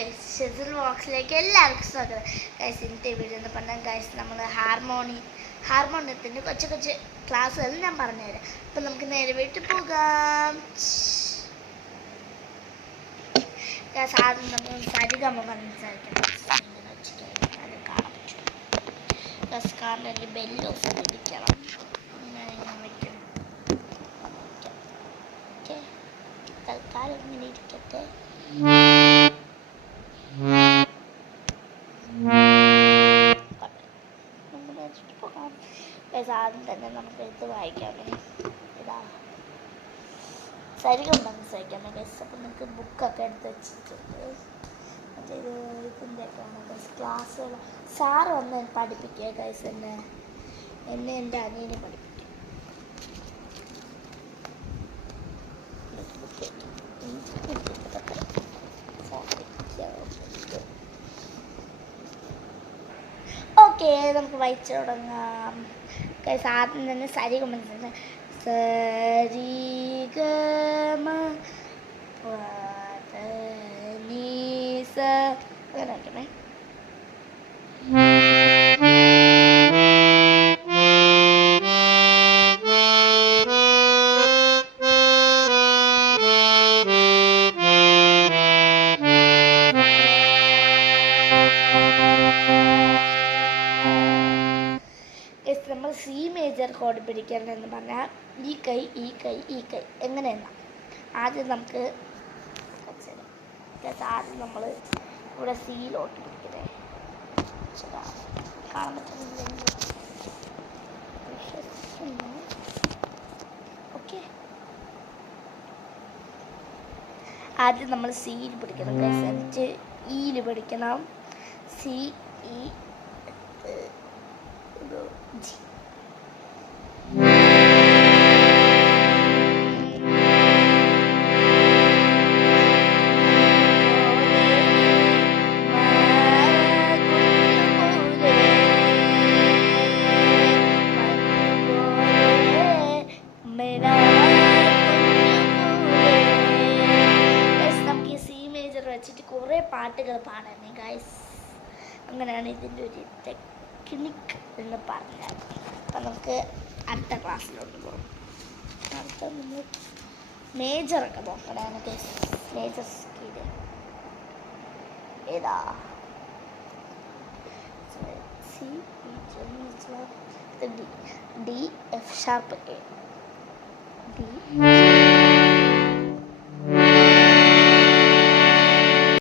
Guys, ഷെസിൽ ബോക്സിലേക്ക് എല്ലാവർക്കും സ്വാഗതം. ഗൈസ്, ഇന്നത്തെ വീഡിയോ എന്ന് പറഞ്ഞാൽ ഗൈസ് നമ്മൾ ഹാർമോണിയത്തിൻ്റെ കൊച്ചു കൊച്ചു ക്ലാസ്സുകൾ ഞാൻ പറഞ്ഞുതരാം. അപ്പം നമുക്ക് നേരെ വീട്ടിൽ പോകാം. ഗൈസ്, ആദ്യം നമ്മൾ സരിഗമ സംസാരിക്കണം. അത് കാണാൻ പറ്റും. ഗൈസ്, കാരണം ബെല്ലോസ് പിടിക്കണം. ഇങ്ങനെ വയ്ക്കും. ഓക്കെ, തൽക്കാലം ഇങ്ങനെ ഇരിക്കട്ടെ. ആദ്യം തന്നെ നമുക്ക് ഇത് വായിക്കാമേ. ഇതാ സരിഗമ സഹിക്കാമേ ഗൈസ്. അപ്പം നമുക്ക് ബുക്കൊക്കെ എടുത്ത് വെച്ചിട്ടുണ്ട്. മറ്റേ ഇതിൻ്റെ ഒക്കെ ക്ലാസ്സുകൾ സാറ് വന്ന് പഠിപ്പിക്കുക ഗൈസ്. എന്നെ എൻ്റെ അനിയനെ പഠിപ്പിക്കും. ഓക്കെ, നമുക്ക് വായിച്ചു തുടങ്ങാം. ആദ്യം തന്നെ സരിഗമ സരിഗമ പദനീസ അങ്ങനെ വയ്ക്കണേ. നമ്മൾ സി മേജർ കോഡ് പിടിക്കണമെന്ന് പറഞ്ഞാൽ ഈ കൈ ഈ കൈ ഈ കൈ എങ്ങനെയെന്ന ആദ്യം നമുക്ക് ആദ്യം നമ്മൾ ഇവിടെ സിയിലോട്ട് പിടിക്കണേ. കാണാൻ പറ്റുന്നില്ലെങ്കിൽ ഓക്കെ. ആദ്യം നമ്മൾ സിയിൽ പിടിക്കണം, എന്നിട്ട് ഇയിൽ പിടിക്കണം. C E G. നമുക്ക് ഈ സി മേജർ വെച്ചിട്ട് കുറേ പാട്ടുകൾ പാടാനേ ഗൈസ്. അങ്ങനെയാണ് ഇതിൻ്റെ ഒരു ടെക്നിക്ക് എന്ന് പറഞ്ഞാൽ. അപ്പം നമുക്ക് അടുത്ത ക്ലാസ്സിലോട്ട് പോകും. അടുത്ത നമ്മൾ മേജറൊക്കെ നോക്കണം. മേജർ സ്കീൽ ഏതാ? C D F sharp K D